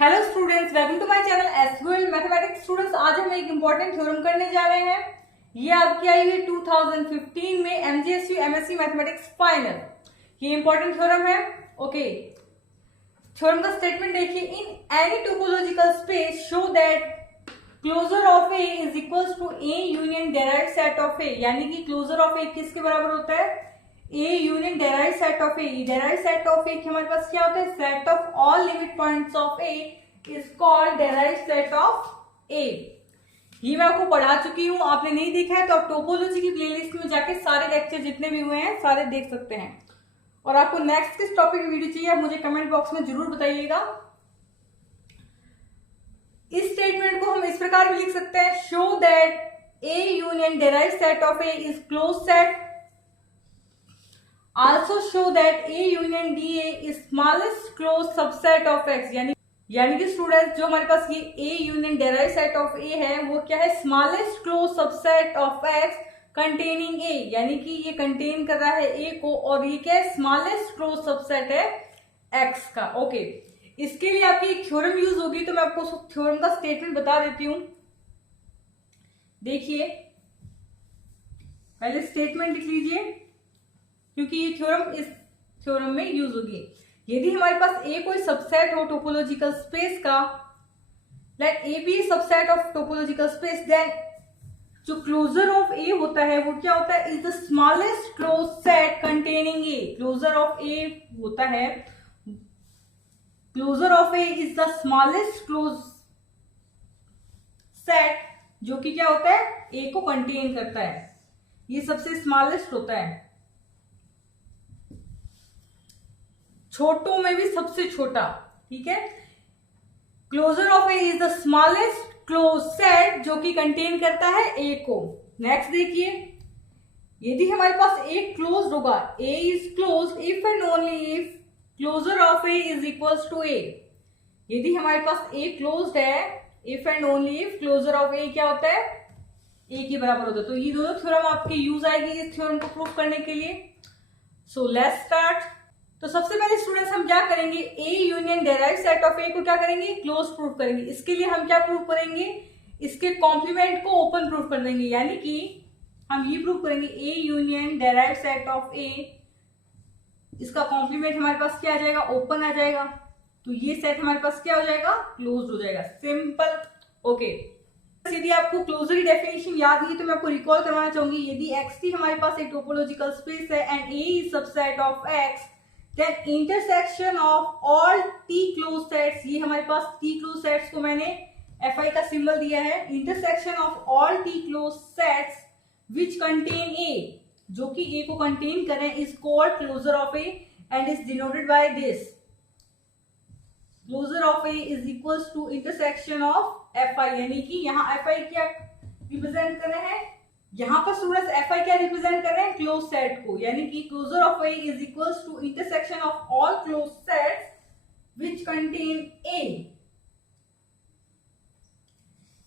Hello students, welcome to my channel SQL mathematics. Students, आज हम एक इंपॉर्टेंट थ्योरम करने जा रहे हैं। ये आपकी आई है 2015 में एमजीएसयू एमएससी मैथमेटिक्स फाइनल। ये इंपॉर्टेंट थ्योरम है। ओके, थ्योरम का स्टेटमेंट देखिए। In any topological space show that closure of A is equals to A union derived set of A, यानी कि क्लोजर ऑफ ए किसके बराबर होता है? A union derived set of A. Derived set of A हमारे पास क्या होता है? Set of all limit points of A is called derived set of ए। ये मैं आपको पढ़ा चुकी हूं, आपने नहीं देखा है तो आप टोपोलॉजी की प्लेलिस्ट में जाके सारे लेक्चर जितने भी हुए हैं सारे देख सकते हैं। और आपको नेक्स्ट किस टॉपिक की वीडियो चाहिए आप मुझे कमेंट बॉक्स में जरूर बताइएगा। इस स्टेटमेंट को हम इस प्रकार भी लिख सकते हैं, show that A union derived set of A is close set. Also show that A union DA is smallest closed subset of X, यानी कि स्टूडेंट्स जो हमारे पास ये A union derived set of A है वो क्या है? Smallest close subset of X containing A, यानी कि ये कंटेन कर रहा है A को, और ये क्या है? स्मॉलेस्ट क्लोज सबसेट है X का। ओके, इसके लिए आपकी एक थ्योरम यूज होगी, तो मैं आपको थ्योरम का स्टेटमेंट बता देती हूं। देखिए, पहले स्टेटमेंट लिख लीजिए क्योंकि ये थ्योरम इस थ्योरम में यूज होगी। यदि हमारे पास ए कोई सबसेट हो टोपोलॉजिकल स्पेस का, let A B subset of topological space, then जो क्लोजर ऑफ ए होता है वो क्या होता है? Is the smallest close set containing A. Closure of A होता है, closure of A is the smallest close set जो कि क्या होता है? ए को कंटेन करता है। ये सबसे स्मॉलेस्ट होता है, छोटों में भी सबसे छोटा। ठीक है, closure of A is the smallest close set जो कि कंटेन करता है ए को। नेक्स्ट देखिए, यदि हमारे पास ए क्लोज होगा, A is close if and only if closure of A is equals to A. यदि हमारे पास ए क्लोज्ड है, if and only if closure of A क्या होता है? ए के बराबर होता है। तो ये दोनों थ्योरम आपके यूज आएगी इस थ्योरम को प्रूव करने के लिए। So let's start. तो सबसे पहले स्टूडेंट्स हम क्या करेंगे? A union derived set of A को क्या करेंगे? क्लोज प्रूफ करेंगे। इसके लिए हम क्या प्रूफ करेंगे? इसके कॉम्प्लीमेंट को ओपन प्रूफ कर देंगे, यानी कि हम ये प्रूफ करेंगे A union derived set of A, इसका कॉम्प्लीमेंट हमारे पास क्या आ जाएगा? ओपन आ जाएगा। तो ये सेट हमारे पास क्या हो जाएगा? क्लोज हो जाएगा। सिंपल। ओके, यदि आपको क्लोजर की डेफिनेशन याद नहीं तो मैं आपको रिकॉल करवाना चाहूंगी। यदि एक्स टी हमारे पास एक टोपोलॉजिकल स्पेस है and A is subset of x, then intersection of all t closed sets, ये हमारे पास t closed sets को मैंने fi का सिंबल दिया है। intersection of all t closed sets which contain a, जो कि a को कंटेन कर रहे हैं, is called closure of a and is denoted by this. closure of a is equals to intersection of fi, यानी कि यहाँ fi क्या रिप्रेजेंट कर रहे हैं? यहां पर स्टूडेंट्स एफ आई क्या रिप्रेजेंट कर रहे हैं? क्लोज सेट को, यानी कि closure of A is equals to intersection of all closed sets which contain A,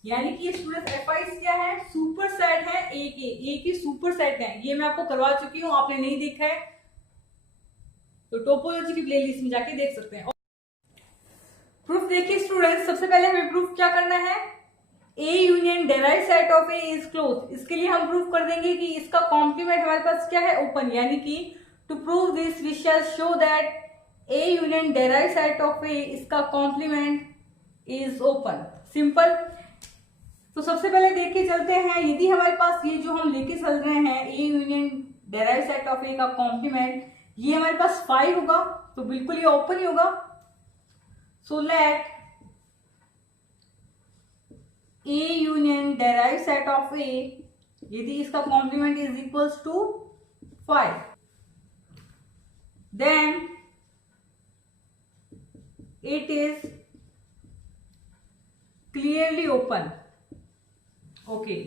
यानी कि स्टूडेंट्स एफ आई क्या है? सुपर सेट है ए के, ए की सुपर सेट है। ये मैं आपको करवा चुकी हूं, आपने नहीं देखा है तो टोपोलॉजी की प्लेलिस्ट में जाके देख सकते हैं। प्रूफ देखिए स्टूडेंट्स, सबसे पहले हमें प्रूफ क्या करना है? A union derived set of A is close. इसके लिए हम प्रूव कर देंगे कि इसका कॉम्प्लीमेंट हमारे पास क्या है? ओपन, यानी कि to prove this we shall show that A union derived set of A, इसका कॉम्प्लीमेंट इज ओपन। सिंपल। तो सबसे पहले देख के चलते हैं, यदि हमारे पास ये जो हम लेके चल रहे हैं A union derived set of A का कॉम्प्लीमेंट, ये हमारे पास 5 होगा, तो बिल्कुल ये ओपन ही होगा। So let A union derived set of A, यदि इसका complement is equals to 5, then it is clearly open. Okay,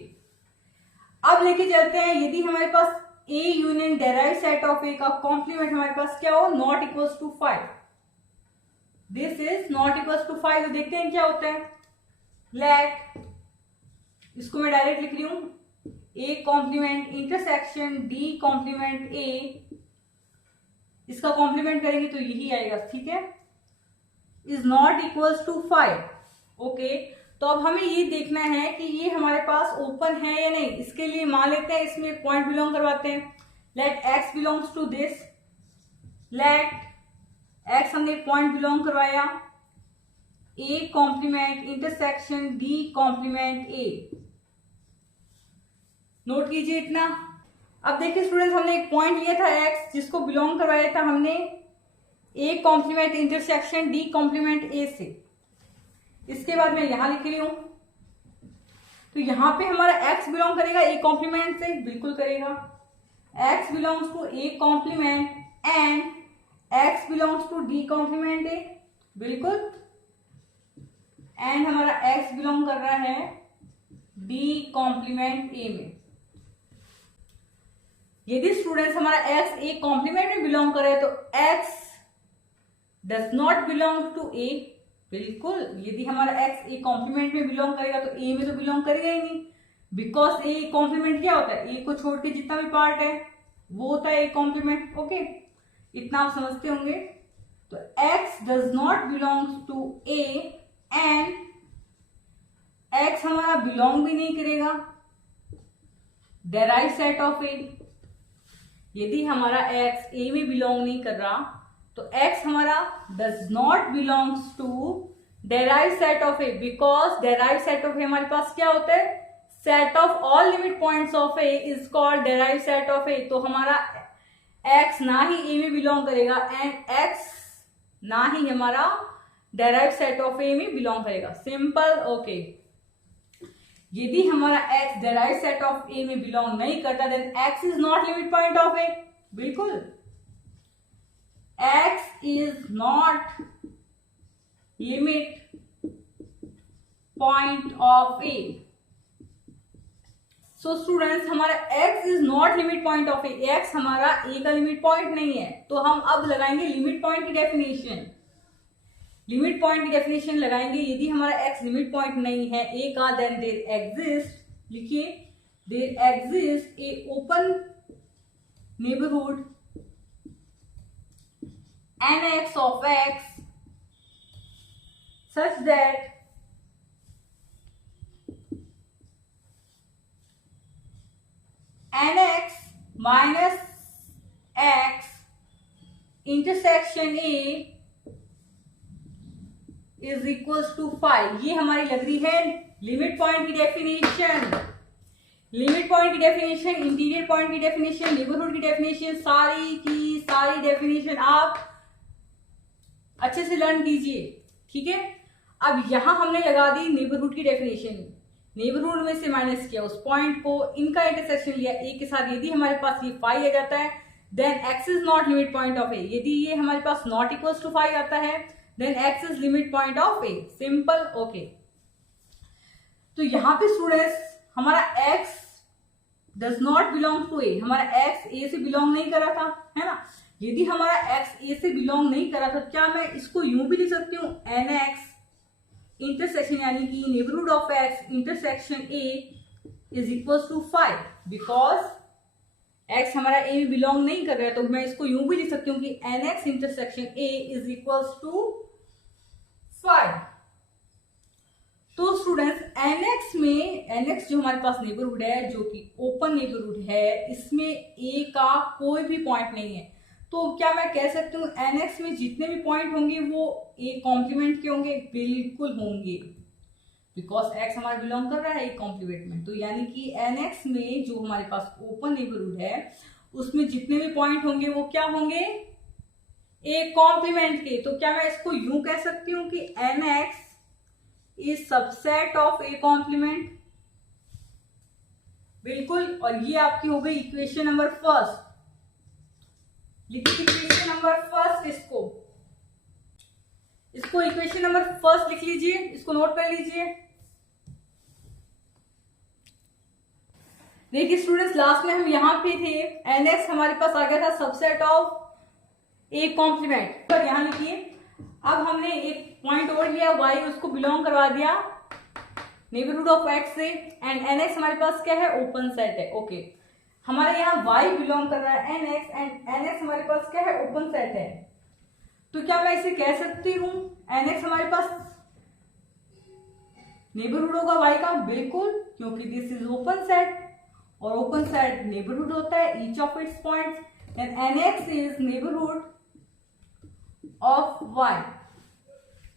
अब लेके चलते हैं, यदि हमारे पास A union derived set of A का कॉम्प्लीमेंट हमारे पास क्या हो? Not equals to 5, this is not equals to 5, तो देखते हैं क्या होता है। लेट, इसको मैं डायरेक्ट लिख रही हूं, A complement intersection D complement A, इसका कॉम्प्लीमेंट करेंगे तो यही आएगा। ठीक है, is not equals to 5। Okay, तो अब हमें ये देखना है कि ये हमारे पास ओपन है या नहीं। इसके लिए मान लेते हैं इसमें एक पॉइंट बिलोंग करवाते हैं। Let x belongs to this, let x हमने पॉइंट बिलोंग करवाया a complement intersection d complement a। Note कीजिए इतना। अब देखिए स्टूडेंट्स, हमने एक पॉइंट लिया था x जिसको बिलोंग करवाया था हमने a complement intersection d complement a से। इसके बाद मैं यहां लिख रही हूं, तो यहां पे हमारा x बिलोंग करेगा a कॉम्प्लीमेंट से, बिल्कुल करेगा। x belongs to a complement and x belongs to d complement a, बिल्कुल। एंड हमारा x बिलोंग कर रहा है d कॉम्प्लीमेंट a में। यदि स्टूडेंट्स हमारा x a कॉम्प्लीमेंट में बिलोंग करे तो x does not belong to a, बिल्कुल। यदि हमारा x a कॉम्प्लीमेंट में बिलोंग करेगा तो a में तो बिलोंग करेगा ही नहीं, बिकॉज a कॉम्प्लीमेंट क्या होता है, a को छोड़ के जितना भी पार्ट है वो होता है a कॉम्प्लीमेंट। ओके, इतना आप समझते होंगे। तो x does not belong to a and x हमारा बिलोंग भी नहीं करेगा डेराइव सेट ऑफ a। यदि हमारा x a में बिलोंग नहीं कर रहा तो x हमारा does not belongs to derive set of a, because derive set of a हमारे पास क्या होता है, set of all limit points of a is called derive set of a। तो हमारा x ना ही a में बिलोंग करेगा एंड x ना ही हमारा डेराइव सेट ऑफ a में बिलोंग करेगा। सिंपल। ओके, यदि हमारा x derive set of a में बिलोंग नहीं करता then x is not limit point of a, बिल्कुल। x is not limit point of a। So students, हमारा x is not limit point of a, x हमारा a का limit point नहीं है। तो हम अब लगाएंगे लिमिट पॉइंट की डेफिनेशन। लिमिट पॉइंट की डेफिनेशन लगाएंगे। यदि हमारा x लिमिट पॉइंट नहीं है a का, देन देयर एग्जिस्ट, लिखिए, there exist a open neighbourhood nx of x such that nx minus x intersection a is equals to 5। ये हमारी लग रही है लिमिट पॉइंट की डेफिनेशन। लिमिट पॉइंट की डेफिनेशन, इंटीरियर पॉइंट की डेफिनेशन, नेबरहुड की डेफिनेशन, सारी की सारी डेफिनेशन आप अच्छे से लर्न कीजिए, ठीक है। अब यहां हमने लगा दी नेबरहुड की डेफिनेशन। नेबरहुड में से माइनस किया उस पॉइंट को, इनका इंटरसेक्शन लिया a के साथ। यदि हमारे पास ये 5 आ जाता है then x is not limit point of a। यदि ये हमारे पास नॉट इक्वल्स टू 5 आता है then x is limit point of a। Simple. Okay, तो यहां पे स्टूडेंट्स हमारा x does not belong to a, हमारा x a से बिलोंग नहीं कर रहा था, है ना। यदि हमारा x a से बिलोंग नहीं कर रहा था, क्या मैं इसको यूं भी लिख सकती हूँ, nx इंटरसेक्शन यानी कि neighbourhood of x intersection a is equal to 5, because x हमारा a में बिलोंग नहीं कर रहा है। तो मैं इसको यूं भी लिख सकती हूँ कि nx intersection a is equal to 5। तो स्टूडेंट्स nx में, nx जो हमारे पास नेबरहुड है जो कि ओपन नेबरहुड है, इसमें a का कोई भी पॉइंट नहीं है। तो क्या मैं कह सकती हूँ nx में जितने भी पॉइंट होंगे वो a कॉम्प्लीमेंट के होंगे, बिल्कुल होंगे, बिकॉज x हमारा बिलोंग कर रहा है a कॉम्प्लीमेंट में। तो यानी कि nx में जो हमारे पास ओपन नेबरहुड है उसमें जितने भी पॉइंट होंगे वो क्या होंगे, a कॉम्प्लीमेंट के। तो क्या मैं इसको यूं कह सकती हूँ कि nx is subset of a complement, बिल्कुल। और ये आपकी हो गई इक्वेशन नंबर फर्स्ट। लिखिए इक्वेशन नंबर फर्स्ट, इसको इक्वेशन नंबर फर्स्ट लिख लीजिए, इसको नोट कर लीजिए। देखिए स्टूडेंट्स, लास्ट में हम यहाँ पे थे, nx हमारे पास आ गया था सबसेट ऑफ a कॉम्प्लीमेंट, पर यहाँ लिखिए। अब हमने एक पॉइंट और लिया y, उसको बिलोंग करवा दिया नेबरहुड ऑफ x से, एंड nx हमारे पास क्या है, ओपन सेट है। ओके, हमारे यहाँ y बिलोंग कर रहा है nx एंड nx हमारे पास क्या है, ओपन सेट है। तो क्या मैं इसे कह सकती हूँ NX हमारे पास नेबरहुड होगा y का, बिल्कुल, क्योंकि दिस इज ओपन सेट और ओपन सेट नेबरहुड होता है each of its points and NX is neighbourhood of y।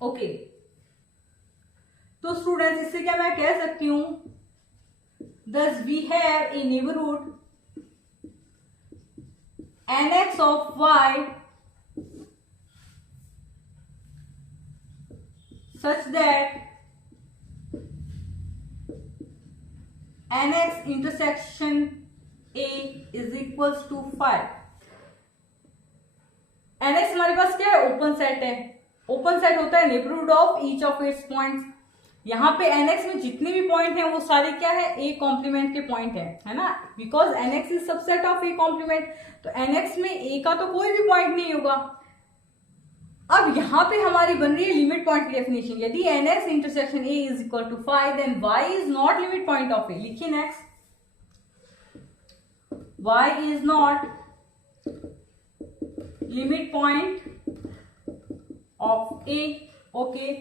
Okay, तो स्टूडेंट्स इससे क्या मैं कह सकती हूं, thus we have a neighborhood NX of y such that NX intersection A is equals to 5। NX हमारे पास क्या है, ओपन सेट है। ओपन सेट होता है neighbourhood of each of its points. यहाँ पे NX में जितने भी पॉइंट हैं वो सारे क्या है, A कॉम्प्लीमेंट के पॉइंट है ना, because NX is subset of A complement. तो NX में A का तो कोई भी पॉइंट नहीं होगा। अब यहाँ पे हमारी बन रही है लिमिट पॉइंट की डेफिनेशन। यदि NX intersection A is equal to 5 then Y is not limit point of A। लिखिए next, Y is not limit point of A। Okay,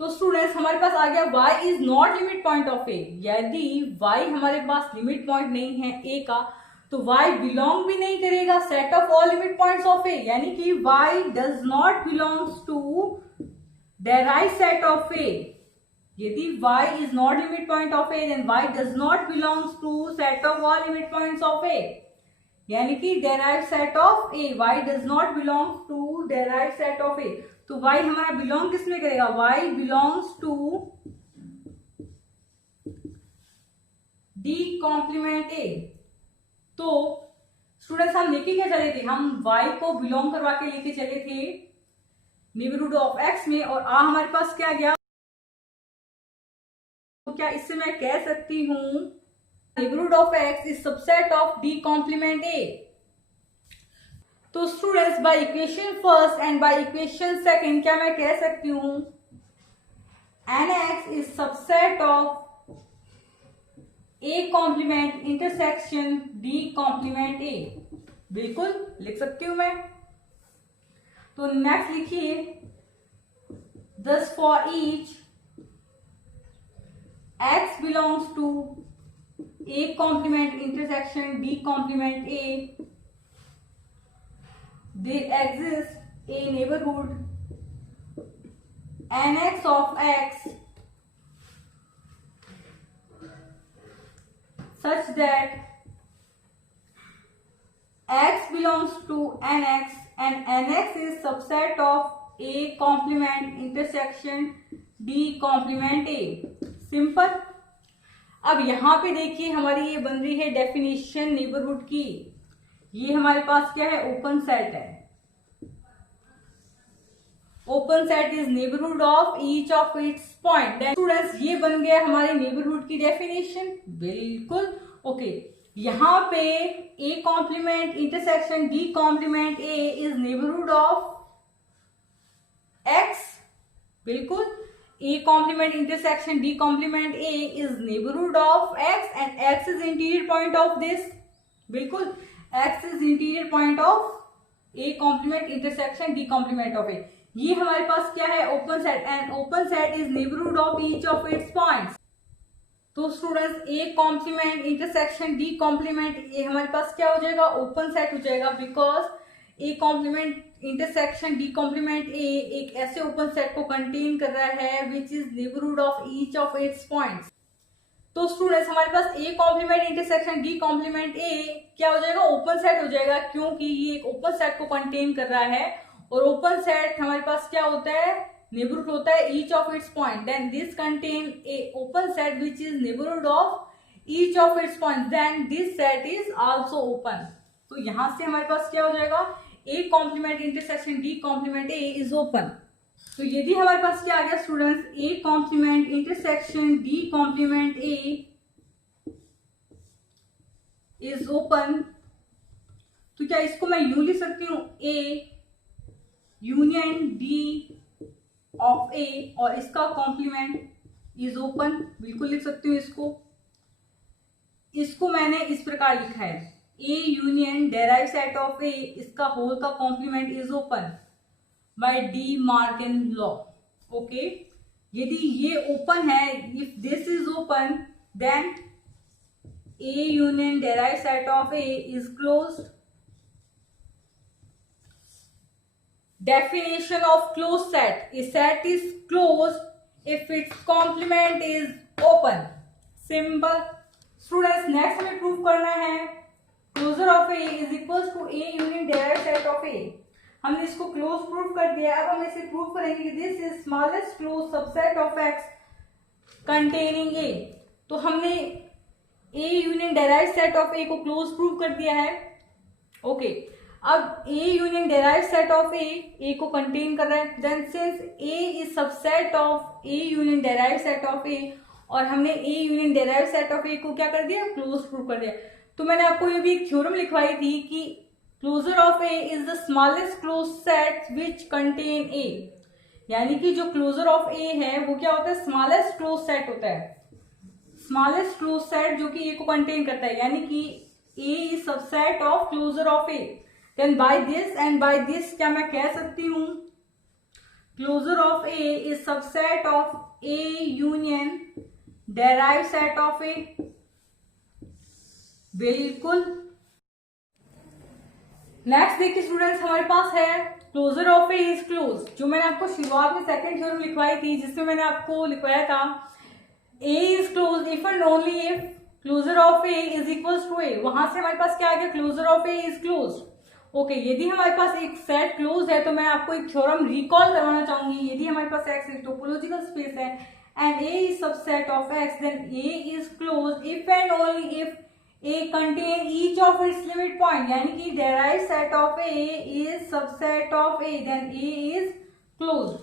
तो स्टूडेंट्स हमारे पास आ गया y is not limit point of A। यदि y हमारे पास limit point नहीं है A का, तो y बिलोंग भी नहीं करेगा set of all limit points of A, यानी कि y does not belongs to derive set of A। यदि y is not limit point of A then y does not belongs to set of all limit points of A, यानी कि derive set of A। y does not belongs to derive set of A। तो y हमारा belong किस में करेगा, y belongs to D complement A। तो students हम लेके क्या चले थे, हम y को बिलोंग करवा के लेके चले थे नेबरहुड ऑफ x में, और हमारे पास क्या गया, तो क्या इससे मैं कह सकती हूं neighbourhood of x is subset of D complement A। तो students by equation first and by equation second क्या मैं कह सकती हूं, NX is subset of A complement intersection D complement A। बिल्कुल लिख सकती हूं मैं। तो नेक्स्ट लिखिए, thus for each X belongs to A complement intersection D complement A, there exists a neighborhood NX of X such that X belongs to NX and NX is subset of A complement intersection D complement A। Simple. अब यहां पे देखिए हमारी ये बन रही है definition neighbourhood की। ये हमारे पास क्या है, ओपन सेट है। Open set is neighbourhood of each of its point. Students ये बन गया हमारे नेबरहुड की डेफिनेशन। बिल्कुल ओके, यहां पे A complement intersection D complement A is neighbourhood of X। बिल्कुल, A complement intersection D complement A is neighborhood of X and X is interior point of this। बिल्कुल, X is interior point of A complement intersection D complement of A। ये हमारे पास क्या है, open set, and open set is neighbourhood of each of its points. तो students A complement intersection D complement A हमारे पास क्या हो जाएगा, ओपन सेट हो जाएगा, because A complement intersection D complement A एक ऐसे ओपन सेट को कंटेन कर रहा है which is neighbourhood of each of its points. तो स्टूडेंट्स हमारे पास A complement intersection D complement A क्या हो जाएगा, ओपन सेट हो जाएगा, क्योंकि ये एक ओपन सेट को कंटेन कर रहा है, और ओपन सेट हमारे पास क्या होता है, नेबरहुड होता है each of its point. Then this contain a open set which is neighbourhood of each of its point, then this set is also open. तो यहां से हमारे पास क्या हो जाएगा, A complement intersection D complement A is open. तो यदि हमारे पास क्या आ गया students, A complement intersection D complement A is open, तो क्या इसको मैं यूं लिख सकती हूं, A union D of A और इसका कॉम्प्लीमेंट इज ओपन। बिल्कुल लिख सकती हूँ इसको मैंने इस प्रकार लिखा है, A union derive set of A, इसका होल का complement is open. By De Morgan law. Okay, यदि ये ओपन है, if this is open then A union derived set of A is closed. Definition of closed set: a set is closed if its complement is open. Simple. Students, next हमें prove करना है closure of A is equals to A union derived set of A. हमने इसको close prove कर दिया, अब हम इसे प्रूव करेंगे कि this is smallest close subset of X containing A. तो हमने A union derive set of A को क्लोज प्रूव कर दिया है. ओके, अब A union derive set of A को कंटेन कर रहा है. Then since A is subset of A union derive set of A और हमने A union derive set of A को क्या कर दिया, क्लोज प्रूव कर दिया. तो मैंने आपको ये भी एक थ्योरम लिखवाई थी कि closure of A is the smallest close set which contain A. यानी कि जो क्लोजर ऑफ A है वो क्या होता है, स्मॉलेस्ट क्लोज सेट होता है. स्मॉलेस्ट क्लोज सेट जो कि A को कंटेन करता है, यानी कि A is subset of closure of A. Then by this and by this क्या मैं कह सकती हूं, closure of A is subset of A union derive set of A. बिल्कुल. नेक्स्ट देखिए स्टूडेंट्स, हमारे पास है closure of A is close, जो मैंने आपको शुरुआत में सेकंड थ्योरम लिखवाई थी, जिसमें मैंने आपको लिखवाया था A is closed if and only if closure of A is equals to A. वहां से हमारे पास क्या आ गया, closure of A is closed. Okay, यदि हमारे पास एक सेट क्लोज है तो मैं आपको एक थ्योरम रिकॉल करवाना चाहूंगी. यदि हमारे पास X एक टोपोलॉजिकल स्पेस है and A is subset of X, then A is closed if and only if A contain each of its limit point. यानी कि derived set of A is subset of A, then A is closed.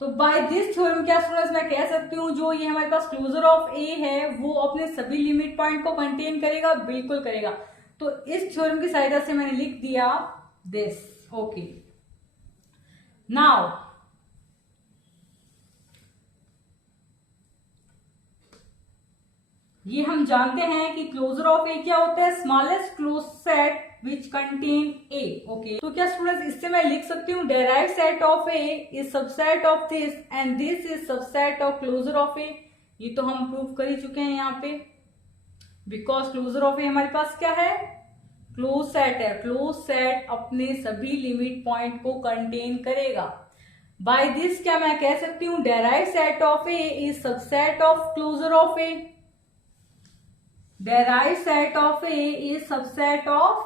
तो by this theorem क्या students मैं कह सकती हूँ, जो ये हमारे पास क्लोजर ऑफ A है वो अपने सभी लिमिट पॉइंट को कंटेन करेगा, बिल्कुल करेगा. तो इस थ्योरम की सहायता से मैंने लिख दिया दिस. ओके, नाउ ये हम जानते हैं कि क्लोजर ऑफ A क्या होता है, smallest close set which contain A. Okay, तो क्या स्टूडेंट्स इससे मैं लिख सकती हूँ derive set of A is subset of this and this is subset of closure of A. ये तो हम प्रूव कर ही चुके हैं यहाँ पे, बिकॉज क्लोजर ऑफ A हमारे पास क्या है, क्लोज सेट है. क्लोज सेट अपने सभी लिमिट पॉइंट को कंटेन करेगा. बाय दिस क्या मैं कह सकती हूँ, derive set of A is subset of closure of A. derived set of A is subset of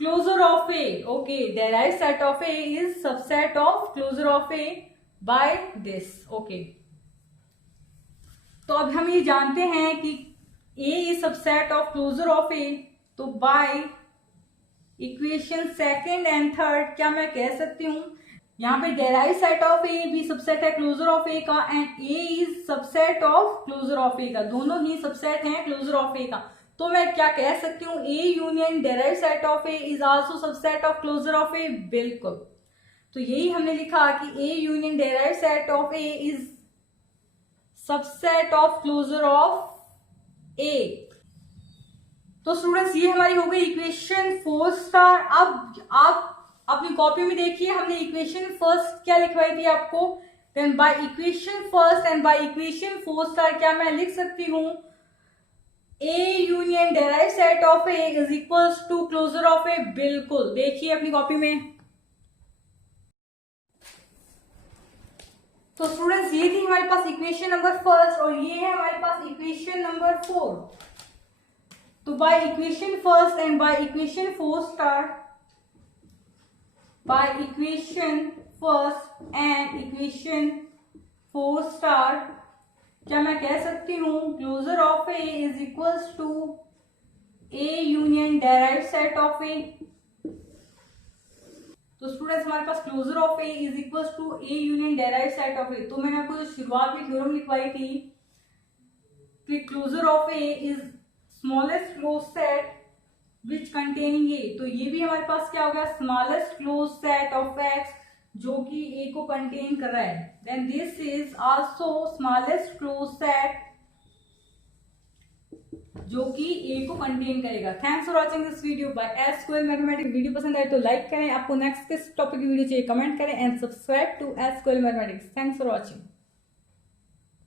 closure of A. Okay, derived set of A is subset of closure of A by this. Okay, तो अब हम ये जानते हैं कि A is subset of closure of A. तो by equation second and third क्या मैं कह सकती हूँ, यहाँ पे डेराइव सेट ऑफ ए भी सबसेट है क्लोजर ऑफ ए का and A is subset of closure of A का. दोनों ही सबसेट हैं क्लोजर ऑफ ए का. तो मैं क्या कह सकती हूँ, A union derive set of A is also subset of closure of A. बिल्कुल. तो यही हमने लिखा कि A union derive set of A is subset of closure of A. तो स्टूडेंट्स ये हमारी हो गई इक्वेशन 4 स्टार. अब आप अपनी कॉपी में देखिए, हमने इक्वेशन फर्स्ट क्या लिखवाई थी आपको. Then by equation first and by equation 4 star क्या मैं लिख सकती हूँ, A union derive set of A is equals to closure of A. बिल्कुल, देखिए अपनी कॉपी में. तो स्टूडेंट्स ये थी हमारे पास इक्वेशन नंबर फर्स्ट और ये है हमारे पास इक्वेशन नंबर 4. तो bye equation first and by equation 4 star, by equation first and equation 4 star क्या मैं कह सकती हूँ, closure of A is equals to A union derive set of A. तो स्टूडेंट्स हमारे पास closure of A is equals to A union derive set of A. तो मैंने आपको जो शुरुआत में थ्योरम लिखवाई थी कि closure of A is smallest close set which containing A. तो ये भी hमारे पास क्या हो गया, smallest close set of X जो कि A को कंटेन कर रहा है. Then this is also smallest close set जो कि ए को कंटेन करेगा। Thanks for watching this video by S square mathematics. Video पसंद आए तो लाइक करें, आपको नेक्स्ट किस टॉपिक की वीडियो चाहिए कमेंट करें, and subscribe to S square mathematics. Thanks for watching.